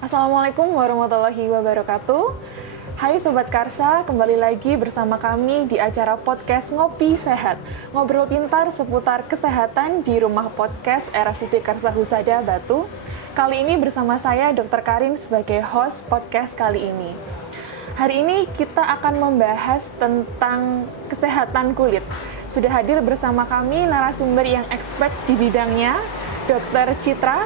Assalamualaikum warahmatullahi wabarakatuh. Hai Sobat Karsa, kembali lagi bersama kami di acara podcast Ngopi Sehat. Ngobrol pintar seputar kesehatan di rumah podcast RSUD Karsa Husada Batu. Kali ini bersama saya Dr. Karin sebagai host podcast kali ini. Hari ini kita akan membahas tentang kesehatan kulit. Sudah hadir bersama kami narasumber yang expert di bidangnya, Dr. Citra,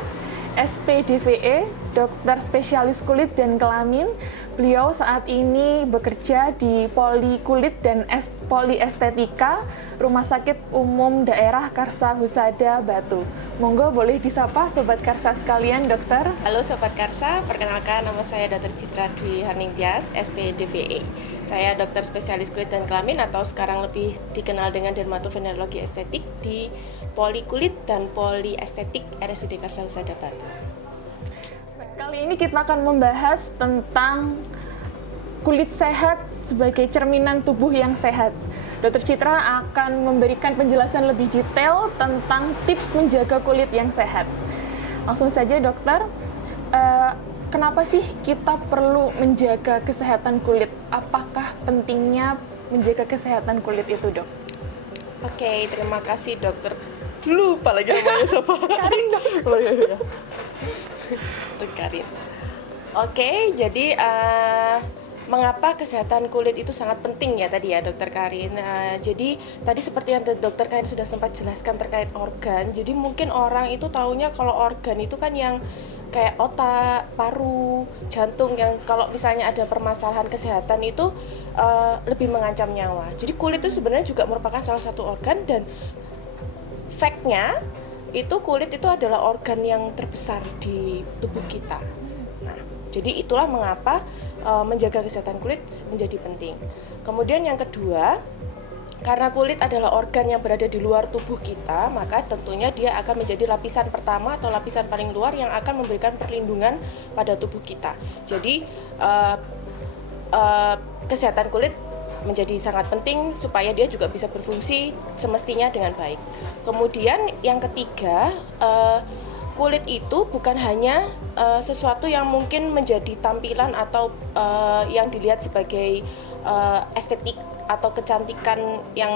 SPDVE, dokter spesialis kulit dan kelamin. Beliau saat ini bekerja di Poli Kulit dan Poli Estetika Rumah Sakit Umum Daerah Karsa Husada Batu. Monggo boleh disapa Sobat Karsa sekalian, dokter. Halo Sobat Karsa, perkenalkan nama saya Dr. Citra Dwi Haningtyas, SPDVE. Saya dokter spesialis kulit dan kelamin atau sekarang lebih dikenal dengan dermatovenerologi estetik di Poli Kulit dan Poli Estetik RSUD Karsa Husada Batu. Kali ini kita akan membahas tentang kulit sehat sebagai cerminan tubuh yang sehat. Dr. Citra akan memberikan penjelasan lebih detail tentang tips menjaga kulit yang sehat. Langsung saja dokter, kenapa sih kita perlu menjaga kesehatan kulit? Apakah pentingnya menjaga kesehatan kulit itu, dok? Oke, terima kasih dokter. Lupa lagi namanya siapa? Karin, dok. Oh iya. Karin. Oke, jadi mengapa kesehatan kulit itu sangat penting ya tadi ya dokter Karin. Jadi tadi seperti yang dokter Karin sudah sempat jelaskan terkait organ. Jadi mungkin orang itu taunya kalau organ itu kan yang kayak otak, paru, jantung yang kalau misalnya ada permasalahan kesehatan itu lebih mengancam nyawa. Jadi kulit itu sebenarnya juga merupakan salah satu organ dan fact-nya itu kulit itu adalah organ yang terbesar di tubuh kita. Nah, jadi itulah mengapa menjaga kesehatan kulit menjadi penting. Kemudian yang kedua, karena kulit adalah organ yang berada di luar tubuh kita, maka tentunya dia akan menjadi lapisan pertama atau lapisan paling luar yang akan memberikan perlindungan pada tubuh kita. Jadi kesehatan kulit menjadi sangat penting supaya dia juga bisa berfungsi semestinya dengan baik. Kemudian yang ketiga, kulit itu bukan hanya sesuatu yang mungkin menjadi tampilan atau yang dilihat sebagai estetik atau kecantikan yang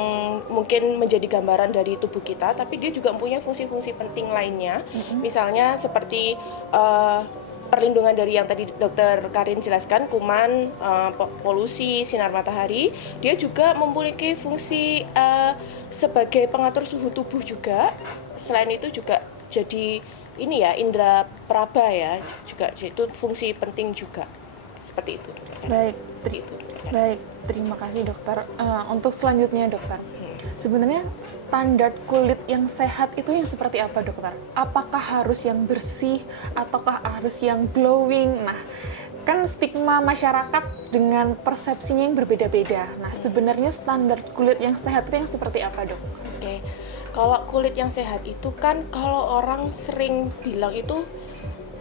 mungkin menjadi gambaran dari tubuh kita, tapi dia juga mempunyai fungsi-fungsi penting lainnya. Misalnya seperti perlindungan dari yang tadi dokter Karin jelaskan, kuman, polusi, sinar matahari. Dia juga memiliki fungsi sebagai pengatur suhu tubuh juga. Selain itu juga jadi ini ya, indera peraba ya, juga itu fungsi penting juga. Seperti itu dokter. Baik, terima kasih dokter. Untuk selanjutnya dokter, sebenarnya standar kulit yang sehat itu yang seperti apa dokter? Apakah harus yang bersih ataukah harus yang glowing? Nah, kan stigma masyarakat dengan persepsinya yang berbeda-beda. Nah, sebenarnya standar kulit yang sehat itu yang seperti apa, dok? Oke, kalau kulit yang sehat itu kan kalau orang sering bilang itu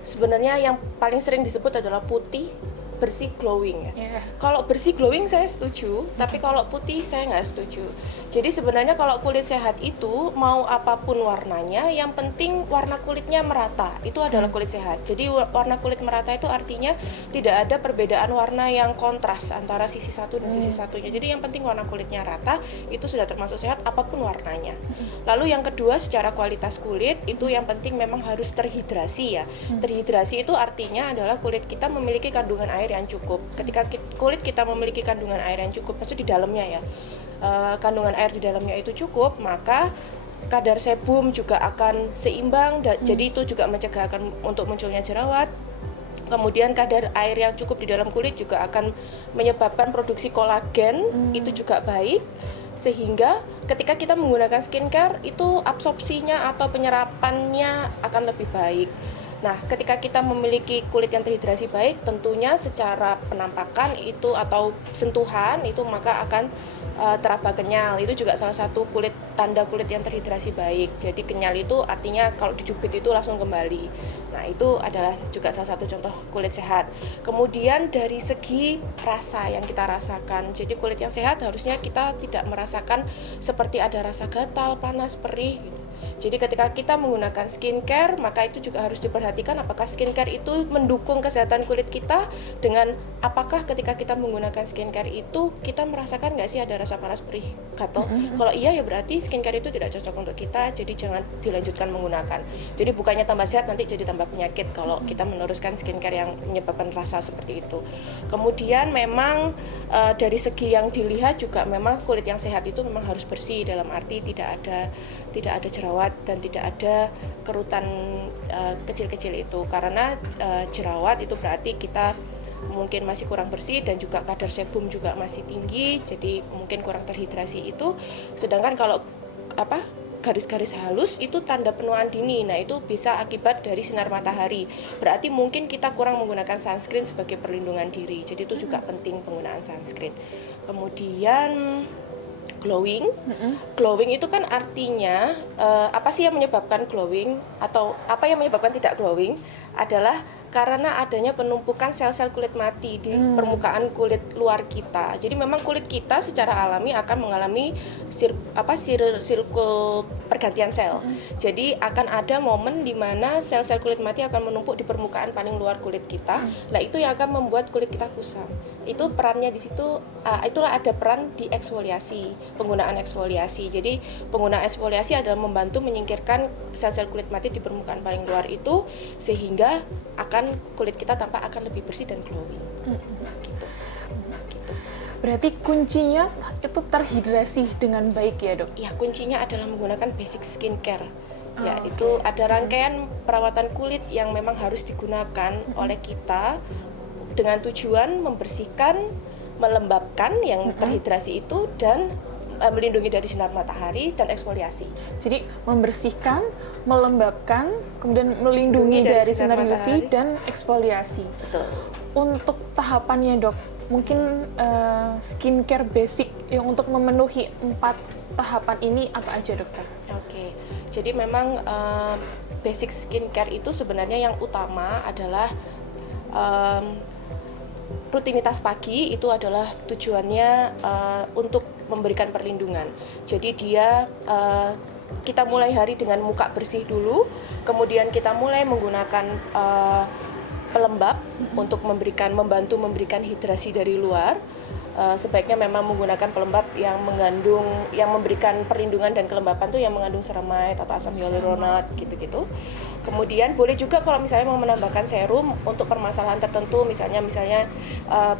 sebenarnya yang paling sering disebut adalah putih, bersih, glowing ya. Kalau bersih glowing saya setuju, tapi kalau putih saya nggak setuju. Jadi sebenarnya kalau kulit sehat itu mau apapun warnanya, yang penting warna kulitnya merata. Itu adalah kulit sehat. Jadi warna kulit merata itu artinya tidak ada perbedaan warna yang kontras antara sisi satu dan sisi satunya. Jadi yang penting warna kulitnya rata, itu sudah termasuk sehat apapun warnanya. Lalu yang kedua, secara kualitas kulit itu yang penting memang harus terhidrasi ya. Terhidrasi itu artinya adalah kulit kita memiliki kandungan air yang cukup. Ketika kulit kita memiliki kandungan air yang cukup, maksud di dalamnya ya, kandungan air di dalamnya itu cukup, maka kadar sebum juga akan seimbang. Jadi itu juga mencegah untuk munculnya jerawat. Kemudian kadar air yang cukup di dalam kulit juga akan menyebabkan produksi kolagen, itu juga baik. Sehingga ketika kita menggunakan skincare itu absorpsinya atau penyerapannya akan lebih baik. Nah, ketika kita memiliki kulit yang terhidrasi baik, tentunya secara penampakan itu atau sentuhan itu maka akan teraba kenyal. Itu juga salah satu tanda kulit yang terhidrasi baik. Jadi kenyal itu artinya kalau dijubit itu langsung kembali. Nah, itu adalah juga salah satu contoh kulit sehat. Kemudian dari segi rasa yang kita rasakan. Jadi kulit yang sehat harusnya kita tidak merasakan seperti ada rasa gatal, panas, perih gitu. Jadi ketika kita menggunakan skincare, maka itu juga harus diperhatikan apakah skincare itu mendukung kesehatan kulit kita, dengan apakah ketika kita menggunakan skincare itu kita merasakan nggak sih ada rasa panas, perih, gatal. Kalau iya ya berarti skincare itu tidak cocok untuk kita, jadi jangan dilanjutkan menggunakan. Jadi bukannya tambah sehat, nanti jadi tambah penyakit kalau kita meneruskan skincare yang menyebabkan rasa seperti itu. Kemudian memang dari segi yang dilihat juga memang kulit yang sehat itu memang harus bersih, dalam arti tidak ada jerawat dan tidak ada kerutan kecil-kecil itu, karena jerawat itu berarti kita mungkin masih kurang bersih dan juga kadar sebum juga masih tinggi, jadi mungkin kurang terhidrasi itu. Sedangkan kalau garis-garis halus itu tanda penuaan dini. Nah, itu bisa akibat dari sinar matahari. Berarti mungkin kita kurang menggunakan sunscreen sebagai perlindungan diri. Jadi itu juga penting penggunaan sunscreen. Kemudian glowing. Glowing itu kan artinya apa sih yang menyebabkan glowing atau apa yang menyebabkan tidak glowing adalah karena adanya penumpukan sel-sel kulit mati di permukaan kulit luar kita. Jadi memang kulit kita secara alami akan mengalami sirkul pergantian sel. Jadi akan ada momen di mana sel-sel kulit mati akan menumpuk di permukaan paling luar kulit kita. Nah, itu yang akan membuat kulit kita kusam. Itu perannya di situ, itulah ada peran di eksfoliasi, penggunaan eksfoliasi. Jadi penggunaan eksfoliasi adalah membantu menyingkirkan sel-sel kulit mati di permukaan paling luar itu, sehingga kulit kita tampak akan lebih bersih dan glowing. Gitu. Berarti kuncinya itu terhidrasi dengan baik ya, Dok? Ya, kuncinya adalah menggunakan basic skincare. Ya, itu ada rangkaian perawatan kulit yang memang harus digunakan oleh kita dengan tujuan membersihkan, melembabkan yang terhidrasi itu, dan melindungi dari sinar matahari dan eksfoliasi. Jadi membersihkan, melembabkan, kemudian melindungi dari sinar UV dan eksfoliasi. Betul. Untuk tahapannya, Dok, mungkin skincare basic yang untuk memenuhi 4 tahapan ini apa aja, Dokter? Oke. Jadi memang basic skincare itu sebenarnya yang utama adalah rutinitas pagi. Itu adalah tujuannya untuk memberikan perlindungan. Jadi kita mulai hari dengan muka bersih dulu, kemudian kita mulai menggunakan pelembab untuk membantu memberikan hidrasi dari luar. Sebaiknya memang menggunakan pelembab yang memberikan perlindungan dan kelembapan tuh yang mengandung ceramide atau asam hyaluronat gitu-gitu. Kemudian boleh juga kalau misalnya mau menambahkan serum untuk permasalahan tertentu, misalnya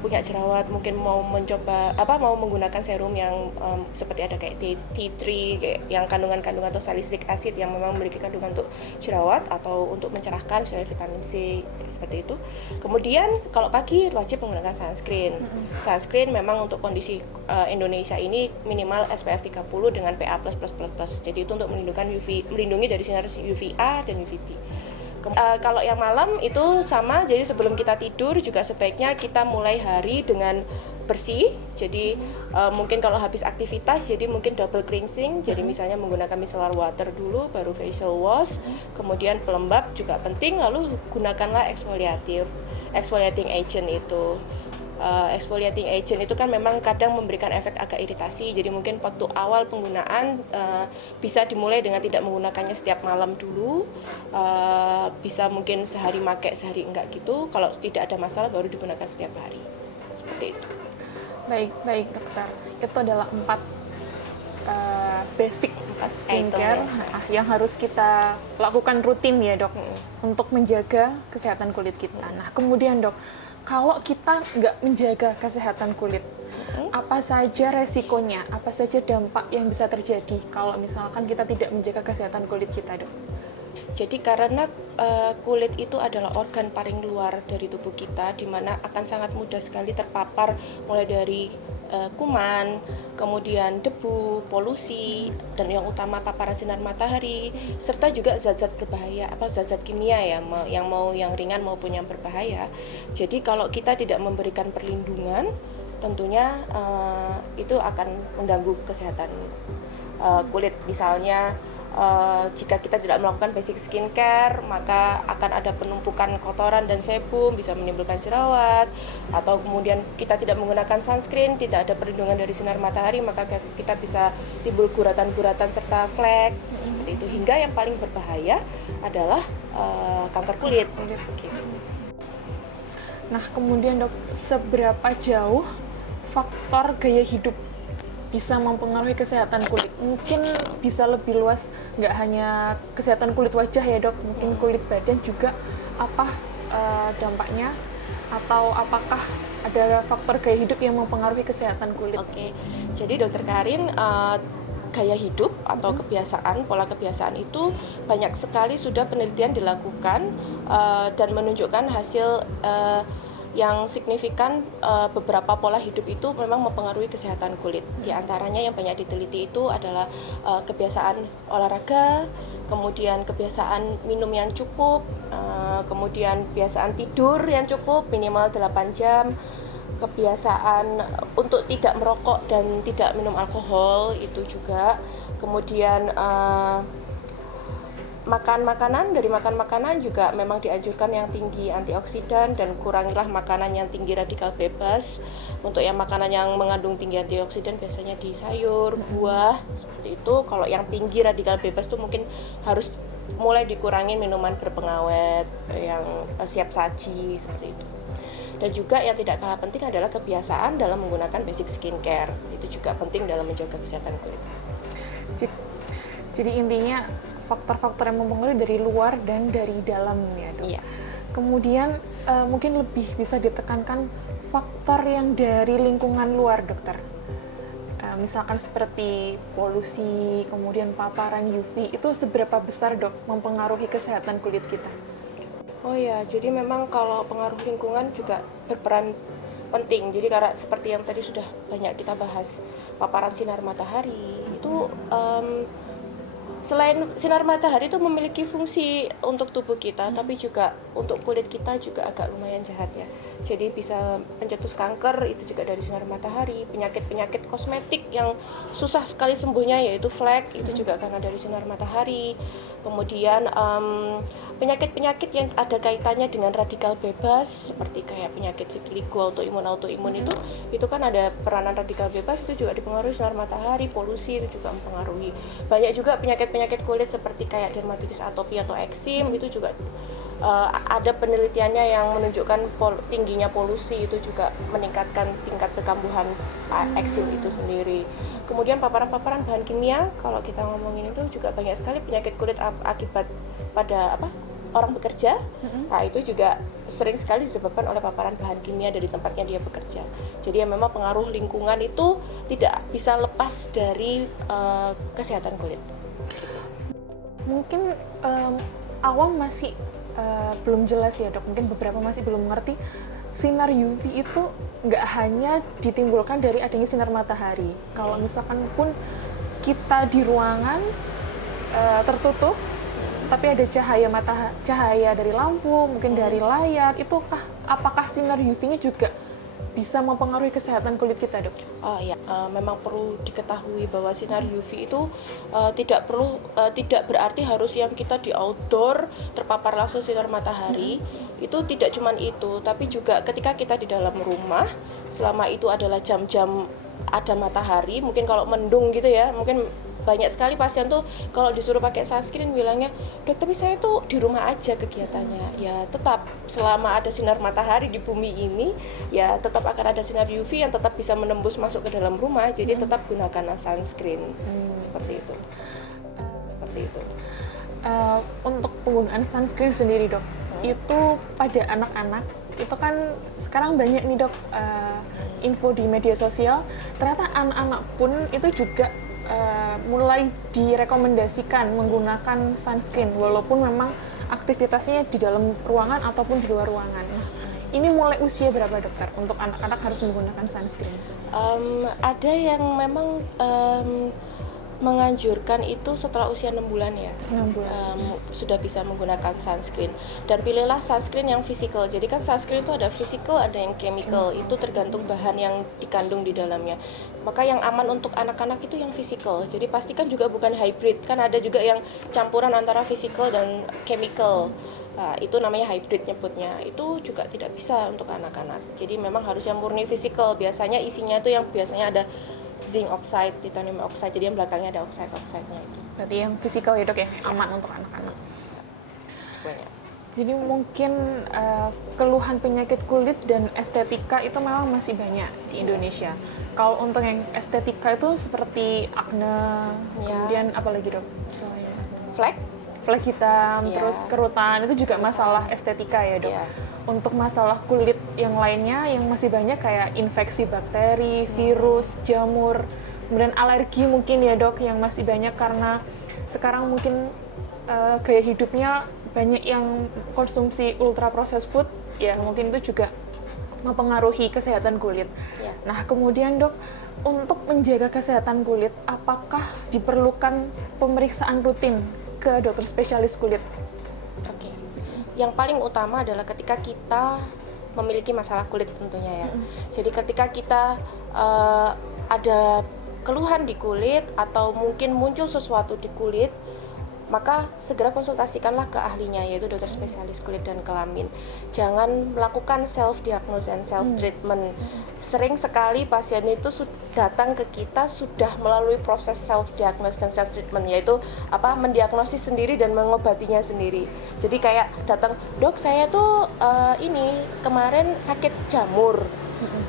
punya jerawat, mungkin mau menggunakan serum yang seperti ada kayak tea tree, kayak yang kandungan atau salicylic acid yang memang memiliki kandungan untuk jerawat atau untuk mencerahkan, misalnya vitamin C seperti itu. Kemudian kalau pagi wajib menggunakan sunscreen. Sunscreen memang untuk kondisi Indonesia ini minimal SPF 30 dengan PA++++. Jadi itu untuk melindungi dari sinar UVA dan UVB. Kalau yang malam itu sama, jadi sebelum kita tidur juga sebaiknya kita mulai hari dengan bersih. Jadi mungkin kalau habis aktivitas, jadi mungkin double cleansing. Jadi misalnya menggunakan micellar water dulu, baru facial wash, kemudian pelembab juga penting. Lalu gunakanlah exfoliating agent itu. Exfoliating agent itu kan memang kadang memberikan efek agak iritasi, jadi mungkin waktu awal penggunaan bisa dimulai dengan tidak menggunakannya setiap malam dulu, bisa mungkin sehari pakai sehari enggak gitu. Kalau tidak ada masalah baru digunakan setiap hari, seperti itu. Baik Dokter, itu adalah 4 basic skincare yang harus kita lakukan rutin ya, Dok, untuk menjaga kesehatan kulit kita. Nah, kemudian Dok, kalau kita nggak menjaga kesehatan kulit, apa saja resikonya, apa saja dampak yang bisa terjadi kalau misalkan kita tidak menjaga kesehatan kulit kita, Dok? Jadi karena kulit itu adalah organ paling luar dari tubuh kita, di mana akan sangat mudah sekali terpapar mulai dari kuman, kemudian debu, polusi, dan yang utama paparan sinar matahari, serta juga zat-zat berbahaya, zat-zat kimia ya, yang ringan maupun yang berbahaya. Jadi kalau kita tidak memberikan perlindungan, tentunya itu akan mengganggu kesehatan kulit. Misalnya jika kita tidak melakukan basic skincare, maka akan ada penumpukan kotoran dan sebum, bisa menimbulkan jerawat. Atau kemudian kita tidak menggunakan sunscreen, tidak ada perlindungan dari sinar matahari, maka kita bisa timbul guratan-guratan serta flek seperti itu. Hingga yang paling berbahaya adalah kanker kulit. Nah, kemudian dok, seberapa jauh faktor gaya hidup bisa mempengaruhi kesehatan kulit? Mungkin bisa lebih luas, nggak hanya kesehatan kulit wajah ya dok, mungkin kulit badan juga apa dampaknya, atau apakah ada faktor gaya hidup yang mempengaruhi kesehatan kulit? Oke, jadi dokter Karin, gaya hidup atau kebiasaan, pola kebiasaan itu banyak sekali sudah penelitian dilakukan dan menunjukkan hasil yang signifikan. Beberapa pola hidup itu memang mempengaruhi kesehatan kulit. Di antaranya yang banyak diteliti itu adalah kebiasaan olahraga, kemudian kebiasaan minum yang cukup, kemudian kebiasaan tidur yang cukup minimal 8 jam, kebiasaan untuk tidak merokok dan tidak minum alkohol itu juga, kemudian makan makanan juga memang dianjurkan yang tinggi antioksidan, dan kurangilah makanan yang tinggi radikal bebas. Untuk yang makanan yang mengandung tinggi antioksidan biasanya di sayur, buah seperti itu. Kalau yang tinggi radikal bebas tuh mungkin harus mulai dikurangi minuman berpengawet yang siap saji seperti itu. Dan juga yang tidak kalah penting adalah kebiasaan dalam menggunakan basic skincare. Itu juga penting dalam menjaga kesehatan kulit. Jadi intinya faktor-faktor yang mempengaruhi dari luar dan dari dalam ya dok. Iya. Kemudian mungkin lebih bisa ditekankan faktor yang dari lingkungan luar dokter. Misalkan seperti polusi, kemudian paparan UV, itu seberapa besar dok mempengaruhi kesehatan kulit kita? Oh ya, jadi memang kalau pengaruh lingkungan juga berperan penting. Jadi karena seperti yang tadi sudah banyak kita bahas, paparan sinar matahari itu selain sinar matahari itu memiliki fungsi untuk tubuh kita, tapi juga untuk kulit kita juga agak lumayan jahat ya. Jadi bisa pencetus kanker itu juga dari sinar matahari, penyakit-penyakit kosmetik yang susah sekali sembuhnya yaitu flek itu juga karena dari sinar matahari. Kemudian penyakit-penyakit yang ada kaitannya dengan radikal bebas seperti kayak penyakit vitiligo, autoimun itu kan ada peranan radikal bebas, itu juga dipengaruhi sinar matahari. Polusi itu juga mempengaruhi. Banyak juga penyakit kulit seperti kayak dermatitis atopi atau eksim, itu juga ada penelitiannya yang menunjukkan tingginya polusi itu juga meningkatkan tingkat kekambuhan eksim itu sendiri. Kemudian paparan-paparan bahan kimia, kalau kita ngomongin itu juga banyak sekali penyakit kulit akibat pada orang bekerja. Nah, itu juga sering sekali disebabkan oleh paparan bahan kimia dari tempatnya dia bekerja. Jadi ya memang pengaruh lingkungan itu tidak bisa lepas dari kesehatan kulit. Mungkin awam masih belum jelas ya dok, mungkin beberapa masih belum mengerti sinar UV itu nggak hanya ditimbulkan dari adanya sinar matahari. Kalau misalkan pun kita di ruangan tertutup, tapi ada cahaya dari lampu, mungkin dari layar, apakah sinar UV-nya juga bisa mempengaruhi kesehatan kulit kita dok? Oh ya, memang perlu diketahui bahwa sinar UV itu tidak berarti harus yang kita di outdoor terpapar langsung sinar matahari. Itu tidak cuma itu, tapi juga ketika kita di dalam rumah, selama itu adalah jam-jam ada matahari, mungkin kalau mendung gitu ya, mungkin banyak sekali pasien tuh kalau disuruh pakai sunscreen bilangnya, dok tapi saya tuh di rumah aja kegiatannya. Ya tetap selama ada sinar matahari di bumi ini, ya tetap akan ada sinar UV yang tetap bisa menembus masuk ke dalam rumah. Jadi tetap gunakan sunscreen seperti itu. Untuk penggunaan sunscreen sendiri dok, itu pada anak-anak itu kan sekarang banyak nih dok info di media sosial, ternyata anak-anak pun itu juga mulai direkomendasikan menggunakan sunscreen walaupun memang aktivitasnya di dalam ruangan ataupun di luar ruangan. Ini mulai usia berapa dokter untuk anak-anak harus menggunakan sunscreen? Ada yang memang menganjurkan itu setelah usia 6 bulan ya. 6 bulan. Sudah bisa menggunakan sunscreen. Dan pilihlah sunscreen yang physical. Jadi kan sunscreen itu ada physical, ada yang chemical. Itu tergantung bahan yang dikandung di dalamnya. Maka yang aman untuk anak-anak itu yang physical. Jadi pastikan juga bukan hybrid. Kan ada juga yang campuran antara physical dan chemical. Nah, itu namanya hybrid nyebutnya. Itu juga tidak bisa untuk anak-anak. Jadi memang harus yang murni physical. Biasanya isinya itu yang biasanya ada zinc oxide, titanium oxide, jadi yang belakangnya ada oxide-nya itu. Berarti yang fisikal ya dok ya, aman untuk anak-anak. Banyak. Jadi mungkin keluhan penyakit kulit dan estetika itu memang masih banyak di Indonesia. Kalau untuk yang estetika itu seperti akne, kemudian apa lagi dok? Selain flek hitam, terus kerutan, itu juga masalah estetika ya dok. Untuk masalah kulit yang lainnya yang masih banyak kayak infeksi bakteri, virus, jamur, kemudian alergi mungkin ya dok yang masih banyak karena sekarang mungkin gaya hidupnya banyak yang konsumsi ultra processed food, ya mungkin itu juga mempengaruhi kesehatan kulit. Nah kemudian dok, untuk menjaga kesehatan kulit, apakah diperlukan pemeriksaan rutin ke dokter spesialis kulit? Oke. Yang paling utama adalah ketika kita memiliki masalah kulit tentunya ya. Jadi ketika kita ada keluhan di kulit atau mungkin muncul sesuatu di kulit, maka segera konsultasikanlah ke ahlinya, yaitu dokter spesialis kulit dan kelamin. Jangan melakukan self-diagnose and self-treatment. Sering sekali pasien itu datang ke kita sudah melalui proses self-diagnose dan self-treatment, yaitu mendiagnosis sendiri dan mengobatinya sendiri. Jadi kayak datang, dok saya tuh ini kemarin sakit jamur,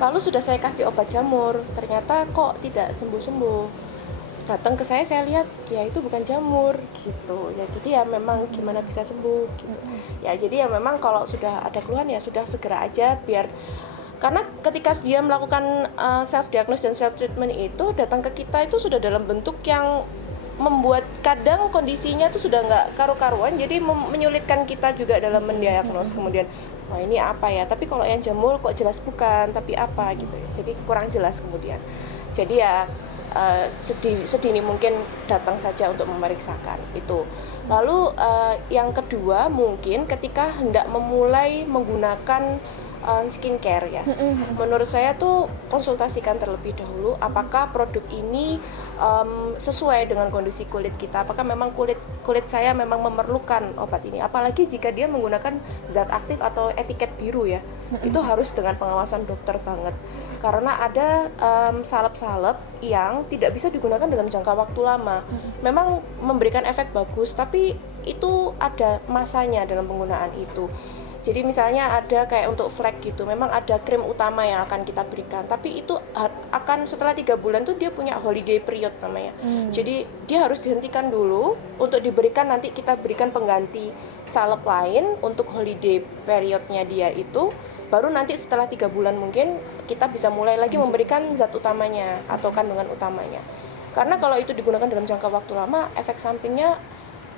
lalu sudah saya kasih obat jamur, ternyata kok tidak sembuh-sembuh. Datang ke saya lihat ya itu bukan jamur gitu ya, jadi ya memang gimana bisa sembuh gitu ya. Jadi ya memang kalau sudah ada keluhan ya sudah segera aja, karena ketika dia melakukan self diagnose dan self treatment itu datang ke kita itu sudah dalam bentuk yang membuat kadang kondisinya itu sudah nggak karu-karuan, jadi menyulitkan kita juga dalam mendiagnos. Kemudian wah ini apa ya, tapi kalau yang jamur kok jelas bukan, tapi apa gitu ya, jadi kurang jelas kemudian. Jadi ya sedini mungkin datang saja untuk memeriksakan itu. Lalu yang kedua mungkin ketika hendak memulai menggunakan skincare ya, menurut saya tuh konsultasikan terlebih dahulu apakah produk ini sesuai dengan kondisi kulit kita, apakah memang kulit saya memang memerlukan obat ini, apalagi jika dia menggunakan zat aktif atau etiket biru ya, itu harus dengan pengawasan dokter banget, karena ada salep-salep yang tidak bisa digunakan dalam jangka waktu lama. Memang memberikan efek bagus, tapi itu ada masanya dalam penggunaan itu. Jadi misalnya ada kayak untuk flek gitu, memang ada krim utama yang akan kita berikan, tapi itu akan setelah 3 bulan tuh dia punya holiday period namanya. Jadi dia harus dihentikan dulu untuk diberikan, nanti kita berikan pengganti salep lain untuk holiday periodnya dia itu, baru nanti setelah 3 bulan mungkin kita bisa mulai lagi memberikan zat utamanya atau kandungan utamanya. Karena kalau itu digunakan dalam jangka waktu lama, efek sampingnya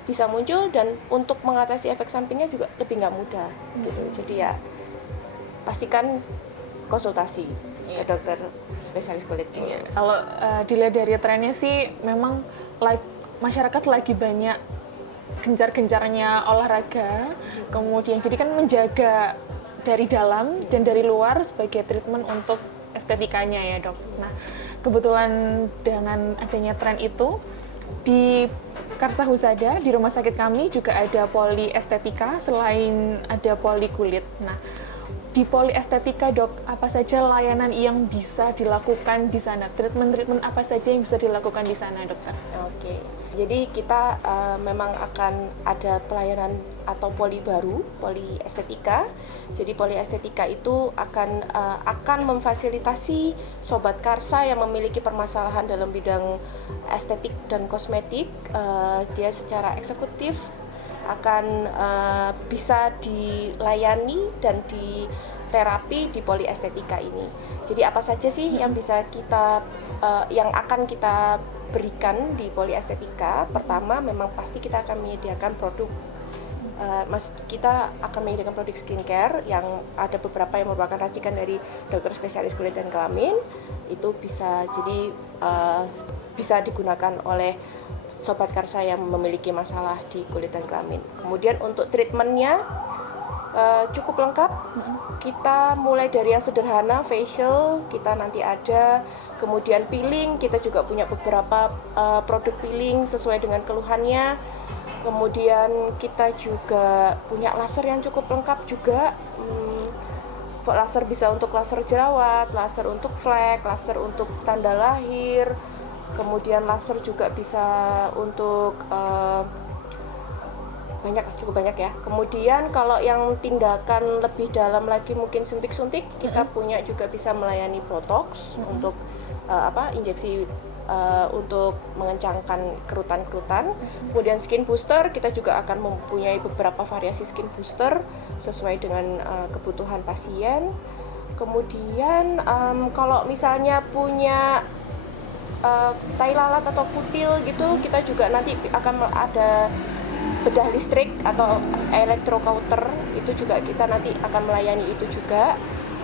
bisa muncul, dan untuk mengatasi efek sampingnya juga lebih nggak mudah gitu. Jadi ya pastikan konsultasi ke dokter spesialis kulit. Kalau dilihat dari trennya sih memang masyarakat lagi banyak gencar-gencarnya olahraga, kemudian jadi kan menjaga dari dalam dan dari luar sebagai treatment untuk estetikanya ya dok. Nah kebetulan dengan adanya tren itu, di Karsa Husada, di rumah sakit kami juga ada poli estetika selain ada poli kulit. Nah, di poli estetika dok, apa saja layanan yang bisa dilakukan di sana? Treatment apa saja yang bisa dilakukan di sana dokter? Oke, jadi kita memang akan ada pelayanan atau poli baru, poli estetika. Jadi poli estetika itu akan memfasilitasi sobat Karsa yang memiliki permasalahan dalam bidang estetik dan kosmetik. Dia secara eksekutif akan bisa dilayani dan diterapi di poli estetika ini. Jadi apa saja sih yang bisa yang akan kita berikan di poli estetika? Pertama, memang pasti kita akan menyediakan produk. Kita akan menyediakan produk skincare yang ada beberapa yang merupakan racikan dari dokter spesialis kulit dan kelamin. Itu bisa bisa digunakan oleh Sobat Karsa yang memiliki masalah di kulit dan kelamin. Kemudian untuk treatmentnya cukup lengkap. Kita mulai dari yang sederhana, facial, kita nanti ada. Kemudian peeling, kita juga punya beberapa produk peeling sesuai dengan keluhannya. Kemudian kita juga punya laser yang cukup lengkap juga. Laser bisa untuk laser jerawat, laser untuk flek, laser untuk tanda lahir. Kemudian laser juga bisa untuk cukup banyak ya. Kemudian kalau yang tindakan lebih dalam lagi mungkin suntik-suntik, kita punya juga bisa melayani botox untuk injeksi untuk mengencangkan kerutan-kerutan. Kemudian skin booster, kita juga akan mempunyai beberapa variasi skin booster sesuai dengan kebutuhan pasien. Kemudian kalau misalnya punya tai lalat atau kutil gitu, kita juga nanti akan ada bedah listrik atau electrocauter, itu juga kita nanti akan melayani itu juga.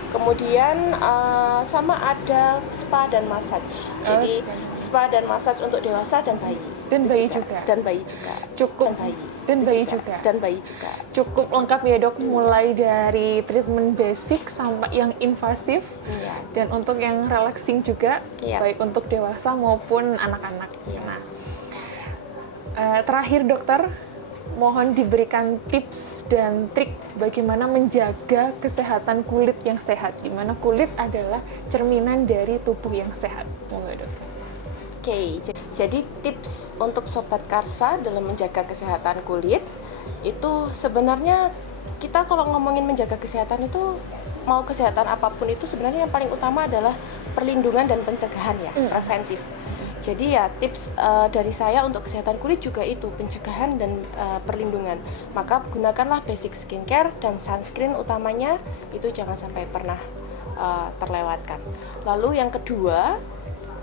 Kemudian sama ada spa dan massage. Jadi spa dan massage untuk dewasa dan bayi. Dan bayi juga. Dan bayi juga. Cukup. Dan bayi juga. Dan bayi juga. Cukup lengkap ya dok, mulai dari treatment basic sampai yang invasif. Iya. Dan untuk yang relaxing juga, baik untuk dewasa maupun anak-anak. Iya. Nah, terakhir dokter, mohon diberikan tips dan trik bagaimana menjaga kesehatan kulit yang sehat, di mana kulit adalah cerminan dari tubuh yang sehat. Monggo dok. Oke, jadi tips untuk Sobat Karsa dalam menjaga kesehatan kulit itu sebenarnya kita kalau ngomongin menjaga kesehatan itu mau kesehatan apapun itu sebenarnya yang paling utama adalah perlindungan dan pencegahan ya, preventif. Jadi ya tips dari saya untuk kesehatan kulit juga itu pencegahan dan perlindungan. Maka gunakanlah basic skincare dan sunscreen utamanya itu jangan sampai pernah terlewatkan. Lalu yang kedua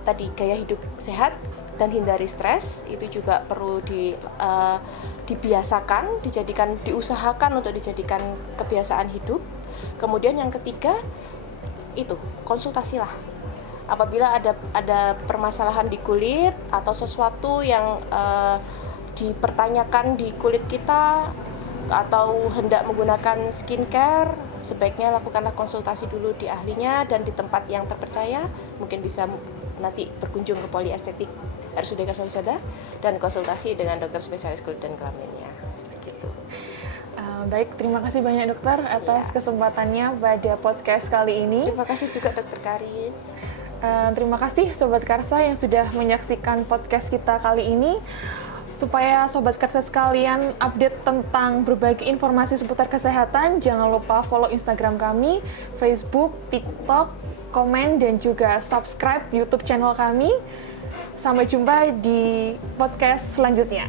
tadi gaya hidup sehat dan hindari stres, itu juga perlu dibiasakan, diusahakan untuk dijadikan kebiasaan hidup. Kemudian yang ketiga itu konsultasilah. Apabila ada permasalahan di kulit atau sesuatu yang dipertanyakan di kulit kita atau hendak menggunakan skincare, sebaiknya lakukanlah konsultasi dulu di ahlinya dan di tempat yang terpercaya. Mungkin bisa nanti berkunjung ke Poliestetik RSUD Karsawisata dan konsultasi dengan dokter spesialis kulit dan kelaminnya. Gitu. Baik, terima kasih banyak dokter atas kesempatannya pada podcast kali ini. Terima kasih juga dokter Karin. Terima kasih Sobat Karsa yang sudah menyaksikan podcast kita kali ini. Supaya Sobat Karsa sekalian update tentang berbagai informasi seputar kesehatan, jangan lupa follow Instagram kami, Facebook, TikTok, komen, dan juga subscribe YouTube channel kami. Sampai jumpa di podcast selanjutnya.